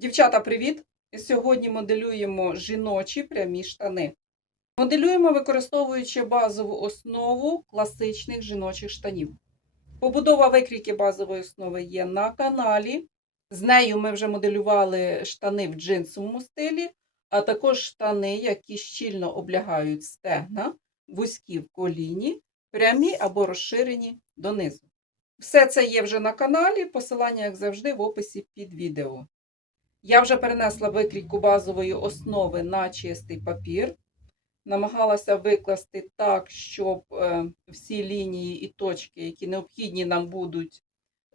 Дівчата, привіт! Сьогодні моделюємо жіночі прямі штани. Моделюємо, використовуючи базову основу класичних жіночих штанів. Побудова викрійки базової основи є на каналі. З нею ми вже моделювали штани в джинсовому стилі, а також штани, які щільно облягають стегна, вузькі в коліні, прямі або розширені донизу. Все це є вже на каналі, посилання, як завжди, в описі під відео. Я вже перенесла викрійку базової основи на чистий папір. Намагалася викласти так, щоб е, всі лінії і точки, які необхідні нам будуть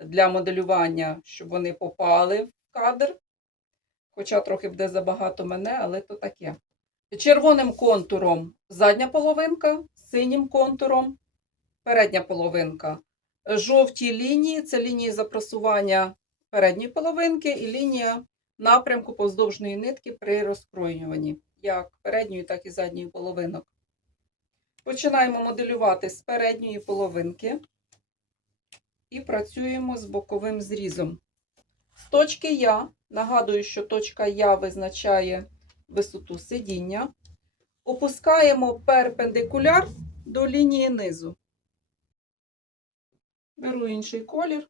для моделювання, щоб вони попали в кадр. Хоча трохи буде забагато мене, але то таке. Червоним контуром задня половинка, синім контуром передня половинка. Жовті лінії це лінії запрасування передньої половинки і лінія напрямку повздовжної нитки при розкроюванні, як передньої, так і задньої половинок. Починаємо моделювати з передньої половинки і працюємо з боковим зрізом. З точки Я, нагадую, що точка Я визначає висоту сидіння, опускаємо перпендикуляр до лінії низу. Беру інший колір.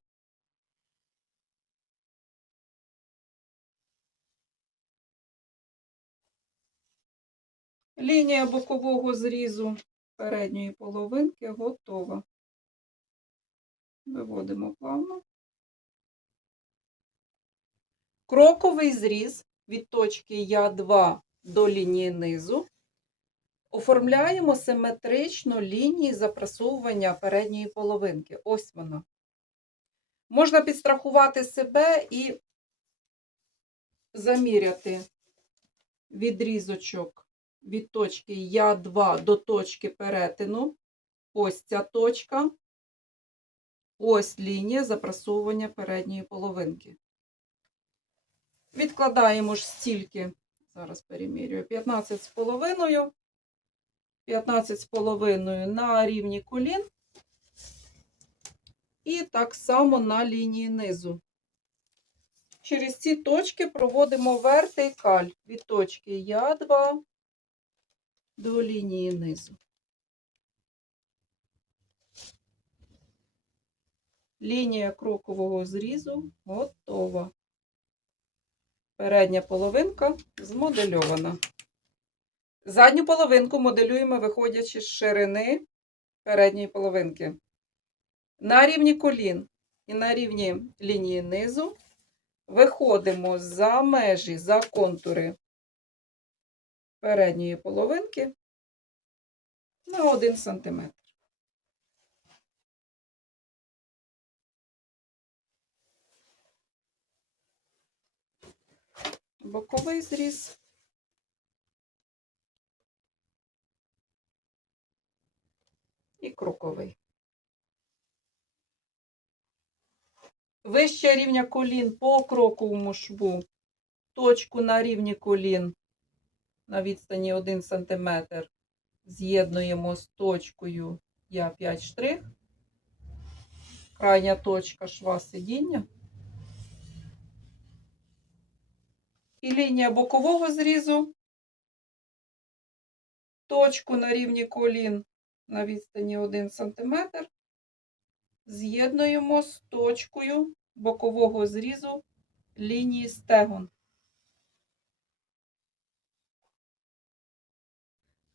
Лінія бокового зрізу передньої половинки готова. Виводимо плавно. Кроковий зріз від точки Я2 до лінії низу. Оформляємо симетрично лінії запрасовування передньої половинки. Ось вона. Можна підстрахувати себе і заміряти відрізочок від точки Я2 до точки перетину. Ось ця точка. Ось лінія запрасовування передньої половинки. Відкладаємо ж стільки, зараз перемірюю, 15 з половиною. 15,5 на рівні колін. І так само на лінії низу. Через ці точки проводимо вертикаль від точки Я2 до лінії низу. Лінія крокового зрізу готова. Передня половинка змодельована. Задню половинку моделюємо, виходячи з ширини передньої половинки. На рівні колін і на рівні лінії низу виходимо за межі, за контури передньої половинки на 1 см. Боковий зріз. і кроковий. Вище рівня колін по кроковому шву, точку на рівні колін на відстані 1 см з'єднуємо з точкою Я 5 штрих, крайня точка шва сидіння. І лінія бокового зрізу, точку на рівні колін на відстані 1 см, з'єднуємо з точкою бокового зрізу лінії стегон.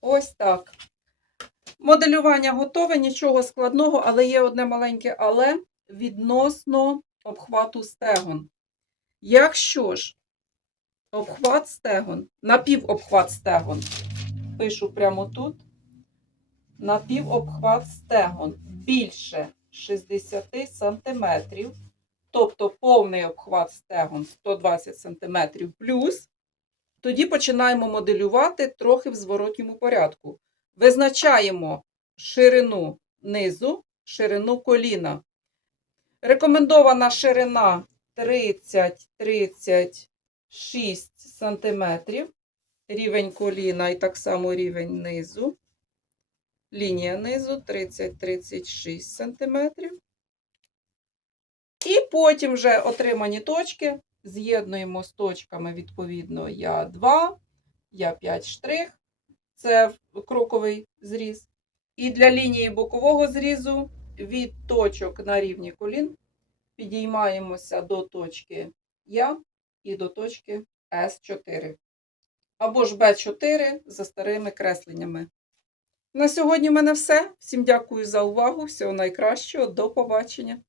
Ось так. Моделювання готове, нічого складного, але є одне маленьке але відносно обхвату стегон. Якщо ж обхват стегон, напівобхват стегон, пишу прямо тут напівобхват стегон більше 60 см, тобто повний обхват стегон 120 см плюс, тоді починаємо моделювати трохи в зворотньому порядку. Визначаємо ширину низу, ширину коліна. Рекомендована ширина 30-36 см, рівень коліна і так само рівень низу. Лінія низу 30-36 см. І потім вже отримані точки з'єднуємо з точками відповідно Я2, Я5 штрих. Це кроковий зріз. І для лінії бокового зрізу від точок на рівні колін підіймаємося до точки Я і до точки С4. Або ж Б4 за старими кресленнями. На сьогодні в мене все. Всім дякую за увагу. Всього найкращого. До побачення.